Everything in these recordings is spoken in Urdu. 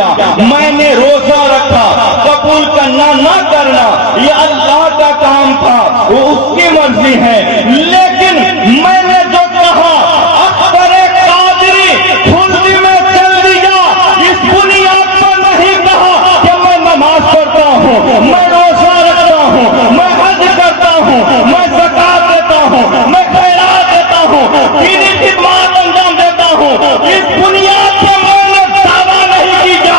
کیا، میں نے روزہ رکھا، قبول کرنا نہ کرنا یہ اللہ کا کام تھا، وہ اس کی مرضی ہے، لیکن میں نے جو کہا اختر قادری خلد میں چل دیا، اس بنیاد پر نہیں کہا کہ میں نماز پڑھتا ہوں، میں روزہ رکھتا ہوں، میں حج کرتا ہوں، میں زکات دیتا ہوں، میں خیرات دیتا ہوں، دینی خدمات انجام دیتا ہوں، اس بنیاد پر میں نے دعویٰ نہیں کیا۔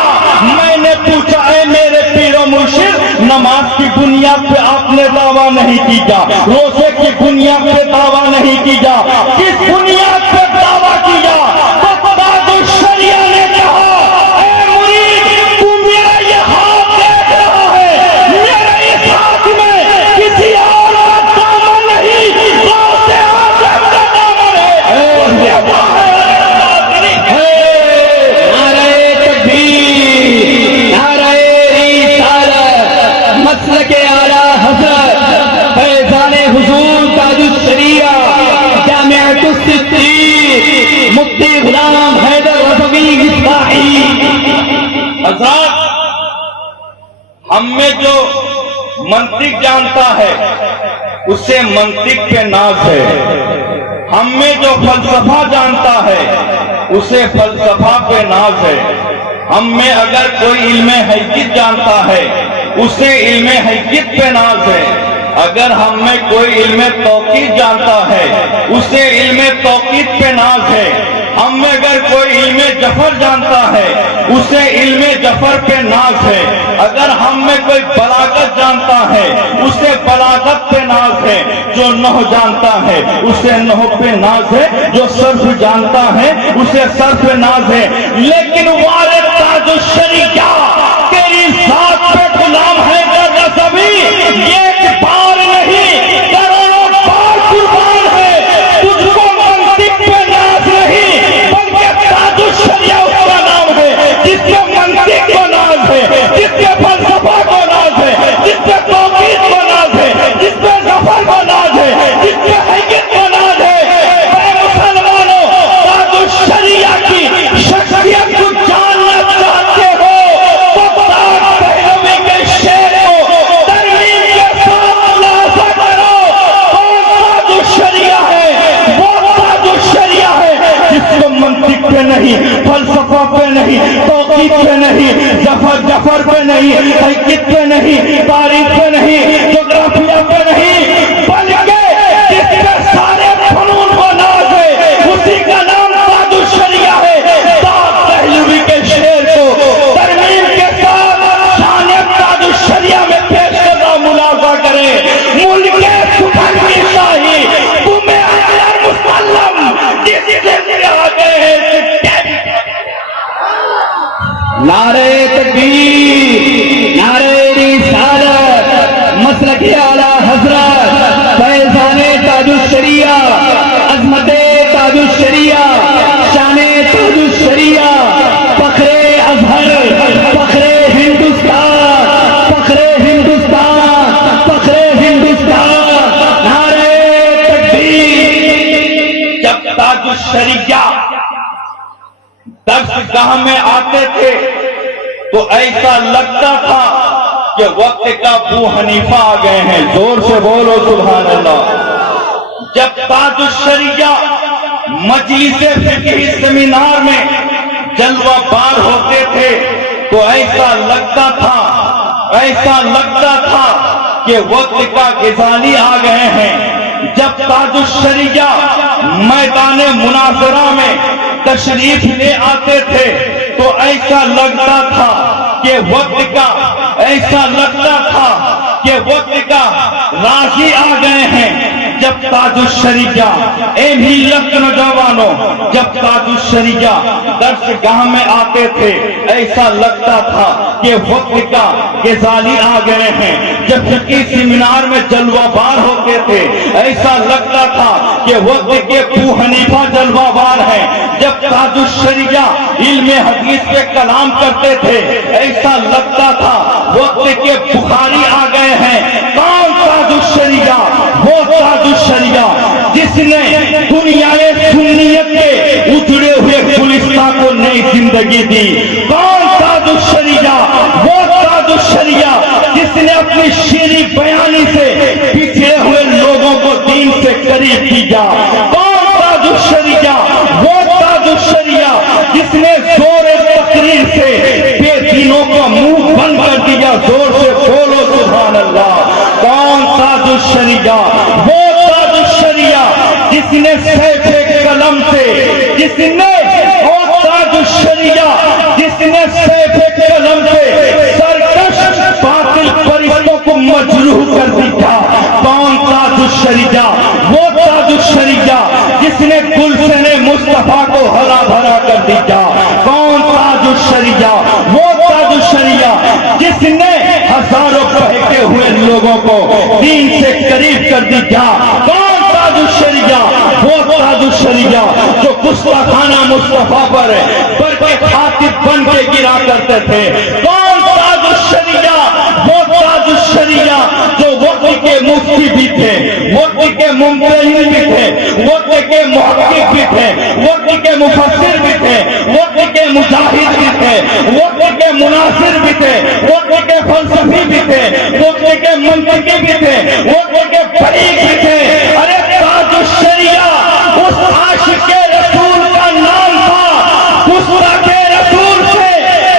میں نے پوچھا اے میرے پیر و مرشد، نماز کی بنیاد پہ آپ نے دعویٰ نہیں کیا، روزے کی بنیاد پہ دعویٰ نہیں کیا، کس بنیاد پہ دعویٰ کیا؟ تو تاج الشریعہ نے کہا اے مرید تو میرا یہ ہاتھ دیکھ رہا ہے، میرے اس ہاتھ میں کسی اور کا دامن نہیں، غوث اعظم کا دامن ہے۔ نعرہ تکبیر، نعرہ رسالت، مسلک اعلیٰ حضرت فیضان حضور تاج الشریعہ جامعۃ الصدیق مفتی غلام حیدر رضوی اصلاحی۔ حضرات، ہم میں جو منطق جانتا ہے اسے منطق پہ ناز ہے، ہم میں جو فلسفہ جانتا ہے اسے فلسفہ پہ ناز ہے، ہم میں اگر کوئی علم حقیقت جانتا ہے اسے علم حقیقت پہ ناز ہے، اگر ہم میں کوئی علم توقیت جانتا ہے اسے علم توقیت پہ ناز ہے، ہم میں اگر کوئی علم جفر جانتا ہے اسے علم جفر پہ ناز ہے، اگر ہم میں کوئی بلاغت جانتا ہے اسے بلاغت پہ ناز ہے، جو نحو جانتا ہے اسے نحو پہ ناز ہے، جو صرف جانتا ہے اسے صرف پہ ناز ہے، لیکن وارث تاج الشریعہ تیری ذات پہ غلام حیدر رضوی ایک بار نہیں کروڑوں بار قربان ہے، تجھ کو منطق پہ ناز نہیں بلکہ تاج الشریعہ اس کا نام ہے، جس کے منطق کو ناز ہے، جس کے فلسفہ کو ناز ہے، جس کے توقیت کو ناز ہے، جس کے ظفر کو ناز ہے، جس کے حقیقت کو ناز ہے۔ اے مسلمانوں، تاج الشریعہ کی شخصیت کو جاننا چاہتے ہو تو تاج پہلوی کے شعر کو ترمیم کے ساتھ ملاحظہ کرو۔ کون تاج الشریعہ ہے؟ وہ تاج الشریعہ ہے جس کو منطق پہ نہیں، فلسفہ پہ نہیں، توقیت پہ نہیں، جفر پہ نہیں، حقیقت پہ نہیں، تاریخ پہ نہیں، جغرافیہ پہ نہیں، بلکہ جس کے سارے فنون کو ناز ہے اسی کا نام تاج الشریعہ ہے۔ تاج پہلوی کے شعر کو ترمیم کے ساتھ شان تاج الشریعہ میں پیش کرنا ملاحظہ کریں۔ ملک سخن کی شاہی تمہیں غیر مسلم جس سے آگے ہے۔ نعرہ تکبیر، نعرہ رسالت، مسلک اعلیٰ حضرت فیضان تاج الشریعہ، عظمت تاج الشریعہ، شان تاج الشریعہ، فخر ازہر، فخر ہندوستان، فخر ہندوستان، فخر ہندوستان۔ نعرہ تکبیر۔ جب تاج الشریعہ درس گاہ میں آتے تھے تو ایسا لگتا تھا کہ وقت کا ابو حنیفہ آ گئے ہیں، زور سے بولو سبحان اللہ۔ جب تاج الشریعہ مجلس فقہی سیمینار میں جلوہ بار ہوتے تھے تو ایسا لگتا تھا کہ وقت کا غزالی آ گئے ہیں۔ جب تاج الشریعہ میدان مناظرہ میں تشریف لے آتے تھے تو ایسا لگتا تھا کہ وقت کا راضی آ گئے ہیں۔ جب تاج الشریعہ، اے بھی لک نوجوانوں، جب تاج الشریعہ درس گاہ میں آتے تھے ایسا لگتا تھا کہ وقت کا غزالی آ گئے ہیں۔ جب فقہی سیمینار میں جلوہ بار ہوتے تھے ایسا لگتا تھا کہ وقت کے ابو حنیفہ جلوہ بار ہیں۔ جب تاج الشریعہ علم حدیث پہ کلام کرتے تھے ایسا لگتا تھا وقت کے بخاری آ گئے ہیں۔ کون تاج الشریعہ؟ وہ تاج الشریعہ جس نے دنیا سنیت کے اجڑے ہوئے گلستان کو نئی زندگی دی۔ کون تاج الشریعہ وہ تاج الشریعہ جس نے اپنی شیریں بیانی سے پچھڑے ہوئے لوگوں کو دین سے قریب کیا. کون تاج الشریعہ؟ وہ تاج الشریعہ جس نے زور تقریر سے بے دینوں کا منہ بند کر دیا. زور سے بولو سبحان اللہ. کون تاج الشریعہ؟ وہ تاج الشریعہ جس نے سیف قلم سے جس نے تاج الشریعہ جس نے سیف قلم سے سرکش باطل فرشتوں کو مجروح کر دیا. کون تاج الشریعہ؟ وہ تاج الشریعہ جس نے گلشن مصطفیٰ کو ہرا بھرا کر دیا. کون تاج الشریعہ؟ وہ تاج الشریعہ جس نے ہزاروں بہکے ہوئے لوگوں کو دین سے قریب کر دیا. کون تاج الشریعہ؟ وہ تاج الشریعہ جو گستاخانہ مصطفیٰ پر برقع خاطب بن کے گرا کرتے تھے. کون تاج الشریعہ؟ وہ تاج الشریعہ جو وقت کے مفتی بھی تھے, وقت کے ممتحن بھی تھے, وقت کے محقق بھی تھے, وقت کے مفسر بھی تھے, وقت کے مجاہد بھی تھے, وقت کے مناصر بھی تھے, وقت کے فلسفی بھی تھے, وقت کے منطقی بھی تھے, وقت کے فریق بھی تھے. ارے تاج الشریعہ اس عاشق رسول کا نام تھا. گستاخ رسول سے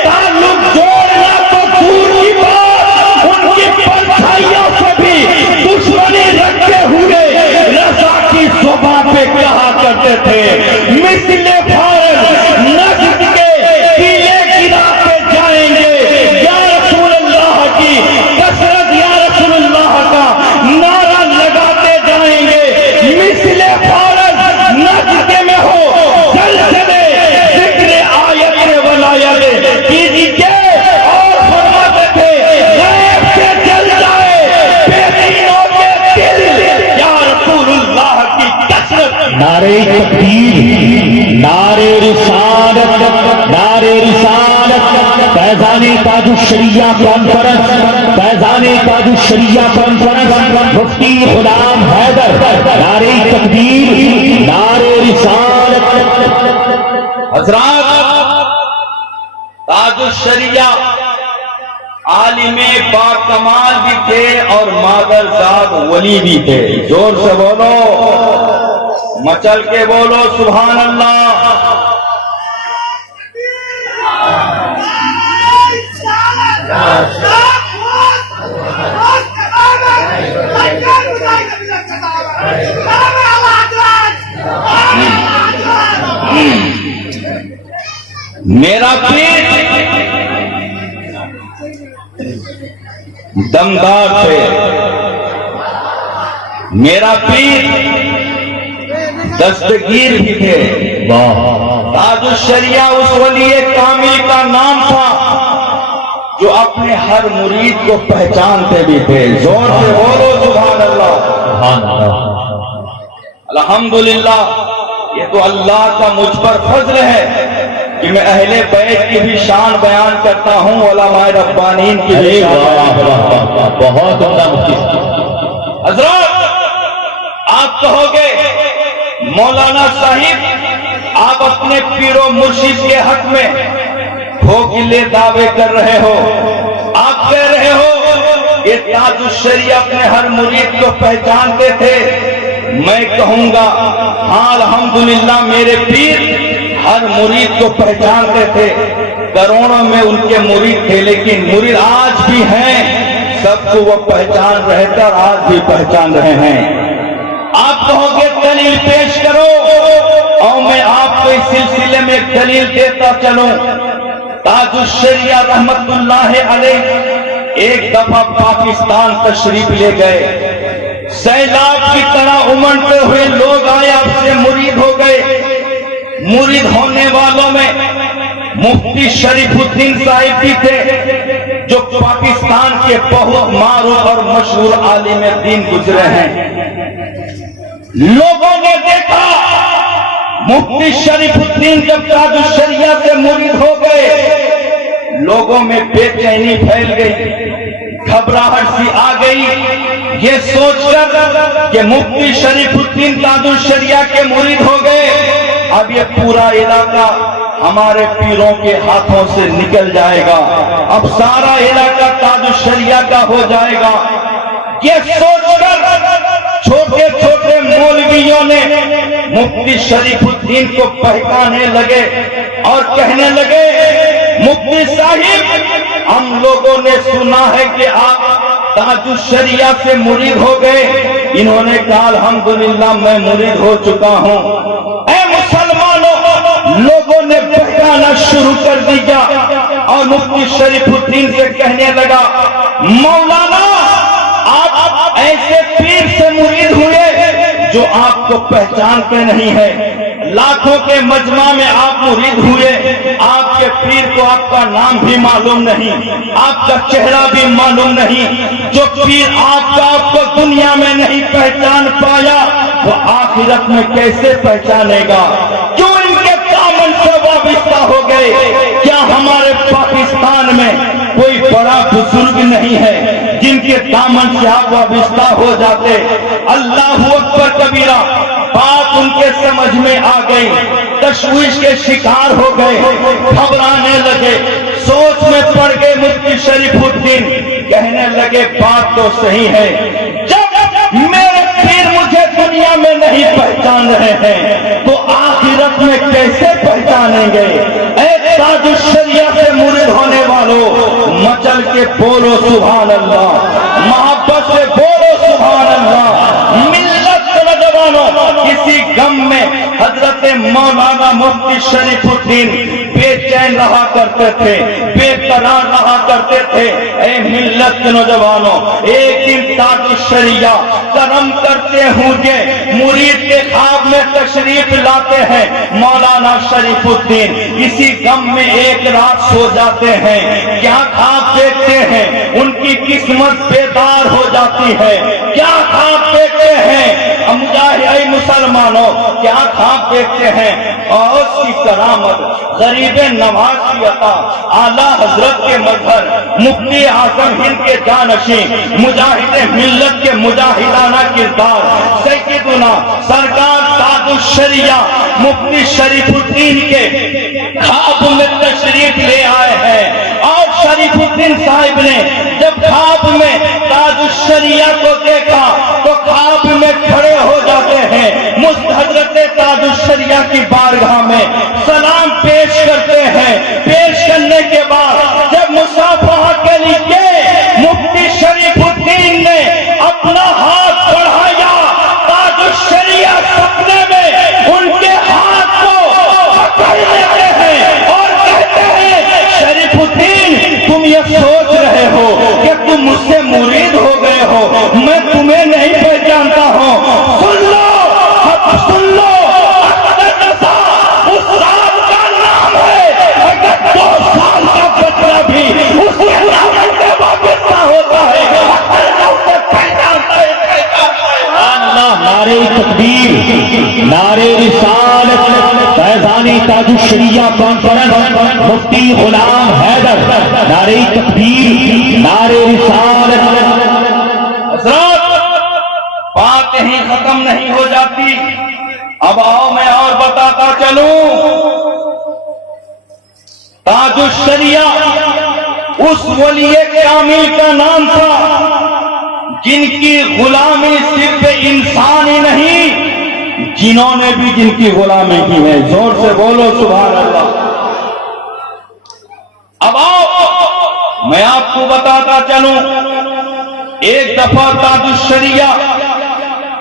تعلق جوڑنا تو دور کی بات, ان کی پرچھائیوں سے بھی دشمنی رکھتے ہوئے رضا کی زبان پہ کہا کرتے تھے مثل فارغ نجد کے قلعے گراتے جائیں گے. یا رسول اللہ کی کثرت, یا رسول اللہ کا نعرہ لگاتے جائیں گے. مثل فارغ نجد میں ہو زلزلے ذکر آیت ولایت کیجیے اور فرماتے تھے غیب سے جل جائے بے دینوں کے دل. یا رسول اللہ کی کثرت. نعرے تکبیر, نعرے رسالت, نعرے رسالت. فیضان تاج الشریعہ کانفرنس, فیضان تاج الشریعہ کانفرنس, مفتی غلام حیدر. نعرے تکبیر, نعرے رسالت. حضرات, تاج الشریعہ عالم با کمال بھی تھے اور مادرزاد ولی بھی تھے. زور سے بولو, مچل کے بولو سبحان اللہ. میرا پیر دمدار تھے, میرا پیر دستگیر بھی تھے. تاج الشریعہ اس ولی کامل کا نام تھا جو اپنے ہر مرید کو پہچانتے بھی تھے. زور سے بولو سبحان اللہ. الحمدللہ, یہ تو اللہ کا مجھ پر فضل ہے کہ میں اہل بیت کی بھی شان بیان کرتا ہوں, علماء ربانین کی بھی شان. بہت عمدہ مفتی. حضرات, آپ کہو گے مولانا صاحب آپ اپنے پیر و مرشد کے حق میں کھوکھلے دعوے کر رہے ہو. آپ کہہ رہے ہو یہ تاج الشریعہ اپنے ہر مرید کو پہچانتے تھے. میں کہوں گا ہاں الحمدللہ میرے پیر ہر مرید کو پہچانتے تھے. کروڑوں میں ان کے مرید تھے, لیکن مرید آج بھی ہیں. سب کو وہ پہچان رہے تھے اور آج بھی پہچان رہے ہیں. آپ کہو گے دلیل پیش کرو, اور میں آپ کو اس سلسلے میں ایک دلیل دیتا چلوں. تاج الشریعہ رحمت اللہ علیہ ایک دفعہ پاکستان تشریف لے گئے. سیلاب کی طرح امڑتے ہوئے لوگ آئے, آپ سے مرید ہو گئے. مرید ہونے والوں میں مفتی شریف الدین صاحب بھی تھے جو پاکستان کے بہت معروف اور مشہور عالم دین گزرے ہیں. لوگوں نے دیکھا مفتی شریف الدین جب تاج الشریعہ سے مرید ہو گئے, لوگوں میں بے چینی پھیل گئی, گھبراہٹ سی آ گئی, یہ سوچ کر کہ مفتی شریف الدین تاج الشریعہ کے مرید ہو گئے, اب یہ پورا علاقہ ہمارے پیروں کے ہاتھوں سے نکل جائے گا، اب سارا علاقہ تاج الشریعہ کا ہو جائے گا۔ یہ سوچ کر چھوٹے چھوٹے مولویوں نے مفتی شریف الدین کو بہکانے لگے اور کہنے لگے، مفتی صاحب ہم لوگوں نے سنا ہے کہ آپ تاج الشریعہ سے مرید ہو گئے۔ انہوں نے کہا الحمدللہ میں مرید ہو چکا ہوں۔ اے مسلمانوں، لوگوں نے بہکانا شروع کر دیا اور مفتی شریف الدین سے کہنے لگا، مولانا آپ ایسے پیر سے مرید ہوئے جو آپ کو پہچانتے نہیں ہے، لاکھوں کے مجمع میں آپ مرید ہوئے، آپ کے پیر کو آپ کا نام بھی معلوم نہیں، آپ کا چہرہ بھی معلوم نہیں۔ جو پیر آپ کو دنیا میں نہیں پہچان پایا وہ آخرت میں کیسے پہچانے گا؟ کیوں ان کے دامن سے وابستہ ہو گئے؟ کیا ہمارے پاکستان میں کوئی بڑا بزرگ نہیں ہے جن کے دامن سے آپ وابستہ ہو جاتے؟ اللہ اکبر کبیرہ، بات ان کے سمجھ میں آ گئی، تشویش کے شکار ہو گئے، گھبرانے لگے، سوچ میں پڑ گئے۔ مفتی شریف الدین کہنے لگے بات تو صحیح ہے، جب میرے پیر مجھے دنیا میں نہیں پہچان رہے ہیں تو آخرت میں کیسے پہچانیں گے؟ اے تاج الشریعہ سے مرید ہونے والوں، مچل کے بولو سبحان اللہ، محبت سے بولو سبحان اللہ۔ ملت کے نوجوانوں، کسی غم میں حضرت مولانا مفتی شریف الدین بے چین رہا کرتے تھے، بے قرار رہا کرتے تھے۔ اے ملت کے نوجوانوں، ایک دن تاج الشریعہ کرم کرتے ہوئے مرید کے خواب میں تشریف لاتے ہیں۔ مولانا شریف الدین اسی غم میں ایک رات سو جاتے ہیں، کیا خواب دیکھتے ہیں؟ ان کی قسمت بیدار ہو جاتی ہے۔ کیا خواب دیکھتے ہیں؟ اے مسلمانوں، کیا خواب دیکھتے ہیں؟ اور اس کی کرامت، غریب نواز کی عطا، اعلیٰ حضرت کے مظہر، مفتی اعظم ہند کے جانشین، مجاہد ملت کے مجاہدانہ کردار، سیدنا سرکار تاج الشریعہ مفتی شریف الدین کے خواب میں تشریف لے آئے ہیں۔ اور شریف الدین صاحب نے جب خواب میں تاج الشریعہ کو دیکھا تو خواب میں کھڑے ہو جاتے ہیں، حضرت تاج الشریعہ کی بارگاہ میں سلام پیش کرتے ہیں۔ پیش کرنے کے بعد جب مصافحہ کے لیے مفتی شریف الدین نے اپنا ہاتھ بڑھایا، تاج الشریعہ سپنے میں ان کے ہاتھ کو پکڑ لیتے ہیں اور کہتے ہیں، شریف الدین تم یہ سوچ رہے ہو کہ تم مجھ سے مرید ہو گئے ہو، میں تمہیں نہیں پہچانتا ہوں۔ سن لو، سن لو، اس سال کا نام ہے، اگر 2 سال کا بچہ بھی اس کے نام سے وابستہ ہوتا ہے، اسے پہچانتا ہے۔ اللہ، نعرہ تکبیر، نعرہ رسالت، فیضانی تاج الشریعہ کانفرنس، مفتی غلام حیدر، نعرہ تکبیر، نعرہ رسالت۔ حضرات، بات یہیں ختم نہیں ہو جاتی، اب آؤ میں اور بتاتا چلوں۔ تاج الشریعہ اس ولی کامل کا نام تھا جن کی غلامی صرف انسان ہی نہیں، جنہوں نے بھی جن کی غلامی کی ہے۔ زور سے بولو سبحان اللہ۔ اب آؤ میں آپ کو بتاتا چلوں، ایک دفعہ تاج الشریعہ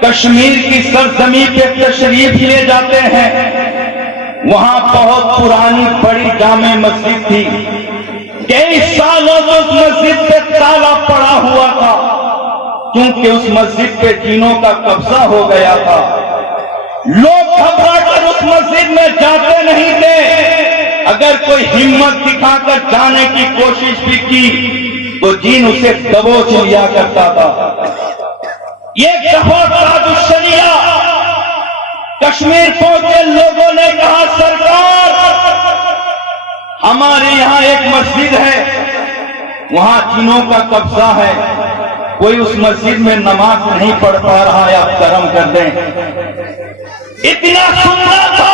کشمیر کی سرزمین پہ تشریف لے جاتے ہیں۔ وہاں بہت پرانی بڑی جامع مسجد تھی، کئی سالوں سے اس مسجد پہ تالا پڑا ہوا تھا کیونکہ اس مسجد پہ جنوں کا قبضہ ہو گیا تھا۔ لوگ گھبرا کر اس مسجد میں جاتے نہیں تھے، اگر کوئی ہمت دکھا کر جانے کی کوشش بھی کی تو جن اسے دبوچ لیا کرتا تھا۔ ایک دفعہ تاج الشریعہ کشمیر پہنچے، لوگوں نے کہا سرکار ہمارے یہاں ایک مسجد ہے، وہاں جنوں کا قبضہ ہے، کوئی اس مسجد میں نماز نہیں پڑھ پا رہا ہے، آپ کرم کر دیں۔ اتنا سننا تھا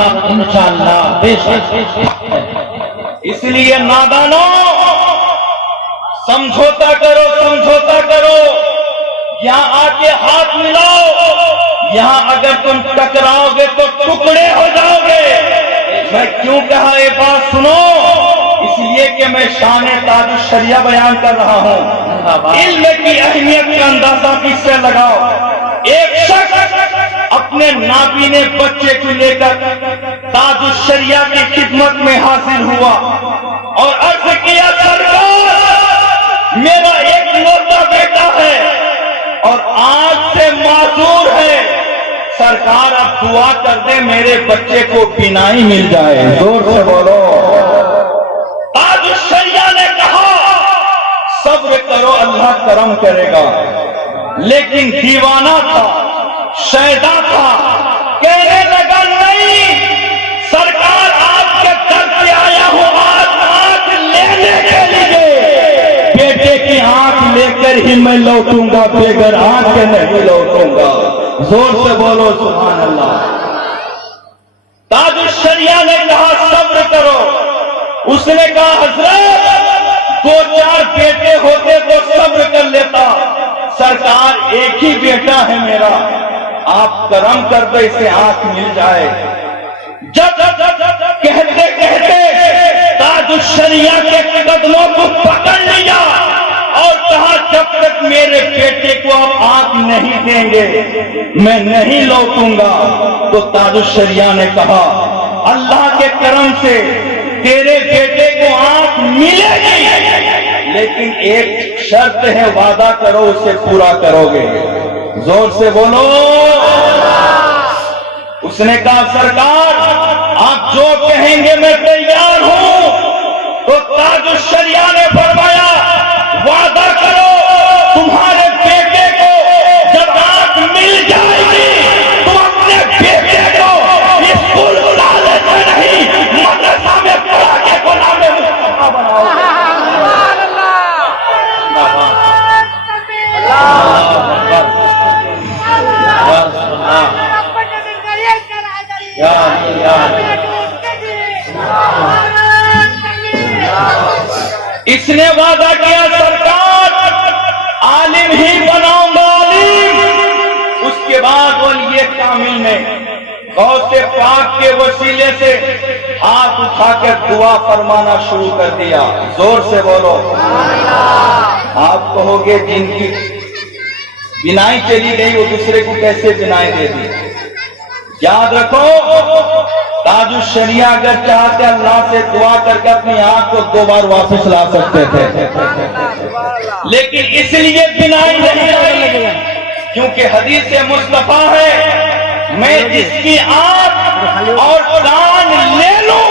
بات انشاءاللہ بے شک اس لیے نادانوں سمجھوتا کرو، یہاں آ کے ہاتھ ملاؤ، یہاں اگر تم ٹکراؤ گے تو ٹکڑے ہو جاؤ گے۔ میں کیوں کہا یہ بات سنو، اس لیے کہ میں شان تاج الشریعہ بیان کر رہا ہوں۔ علم کی اہمیت کا اندازہ کس سے لگاؤ؟ ایک شخص اپنے نابینے بچے کو لے کر تاج الشریعہ کی خدمت میں حاضر ہوا اور عرض کیا، سرکار میرا ایک لوتا بیٹا ہے اور آنکھ سے معذور ہے، سرکار اب دعا کر دے میرے بچے کو بینائی مل جائے۔ زور سے بولو۔ تاج الشریعہ نے کہا صبر کرو اللہ کرم کرے گا، لیکن دیوانہ تھا، شیدا تھا، کہنے لگا نہیں سرکار آپ کے در پہ آیا ہوں آنکھ لینے کے لیے، بیٹے کی آنکھ لے کر ہی میں لوٹوں گا، بغیر آنکھ کے نہیں لوٹوں گا۔ زور سے بولو سبحان اللہ۔ تاج الشریعہ نے کہا صبر کرو، اس نے کہا حضرت 2-4 بیٹے ہوتے تو صبر کر لیتا، سرکار ایک ہی بیٹا ہے میرا، آپ کرم کر دے اسے آنکھ مل جائے۔ جب کہتے تاج الشریعہ کے قدموں کو پکڑ لیا اور کہا جب تک میرے بیٹے کو آپ آنکھ نہیں دیں گے میں نہیں لوٹوں گا۔ تو تاج الشریعہ نے کہا اللہ کے کرم سے تیرے بیٹے کو آنکھ ملے گی، لیکن ایک شرط ہے، وعدہ کرو اسے پورا کرو گے۔ زور سے بولو۔ اس نے کہا سرکار آپ جو کہیں گے میں تیار ہوں۔ تو تاج الشریعہ نے فرمایا وعدہ کرو تمہارے بیٹے کو جب آنکھ مل جائے گی تم اپنے بیٹے کو اسکول ڈالے سے نہیں مدرسہ میں پڑھا کے غلام مصطفیٰ بناؤ گے۔ اس نے وعدہ کیا سرکار عالم ہی بناؤں گا عالم۔ اس کے بعد ولی کامل نے غوث پاک کے وسیلے سے ہاتھ اٹھا کر دعا فرمانا شروع کر دیا۔ زور سے بولو۔ آپ کہو گے جن کی بینائی چلی گئی وہ دوسرے کو کیسے بینائی دے دی؟ یاد رکھو تاج الشریعہ اگر چاہتے اللہ سے دعا کر کے اپنی آنکھ کو 2 بار واپس لا سکتے تھے، لیکن اس لیے بینائی نہیں آئی کیونکہ حدیث مصطفیٰ ہے میں جس کی آنکھ اور کان لے لوں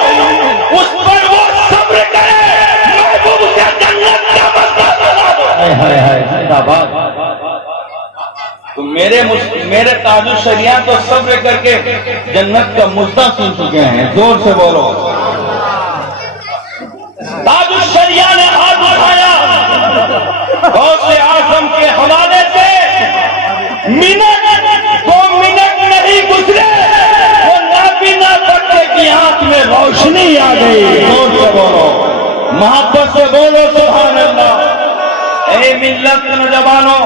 اس پر وہ صبر کرے محبوب سے جنت کا مسئلہ بنا دو۔ تو میرے تاج الشریعہ تو صبر کر کے جنت کا مزدہ سن چکے ہیں۔ زور سے بولو۔ تاج الشریعہ نے ہاتھ اٹھایا غوث اعظم کے حوالے سے، منٹ 2 منٹ نہیں گزرے وہ نابینا بچے کی آنکھ میں روشنی آ گئی۔ زور سے بولو، محبت سے بولو سبحان اللہ۔ اے ملت کے نوجوانوں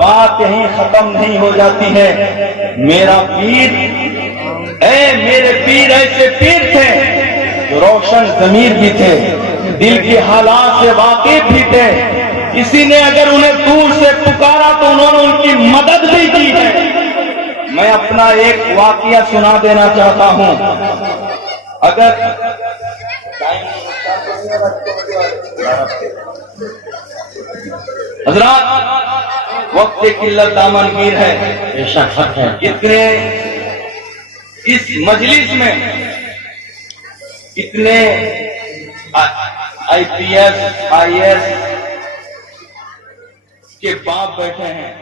بات یہیں ختم نہیں ہو جاتی ہے۔ میرا پیر میرے پیر ایسے پیر تھے جو روشن ضمیر بھی تھے، دل کے حالات سے واقف بھی تھے، کسی نے اگر انہیں دور سے پکارا تو انہوں نے ان کی مدد بھی کی ہے۔ میں اپنا ایک واقعہ سنا دینا چاہتا ہوں۔ اگر حضرات وقت کی قلت دامنگیر ہے، اتنے اس مجلس میں اتنے IPS IAS کے باپ بیٹھے ہیں۔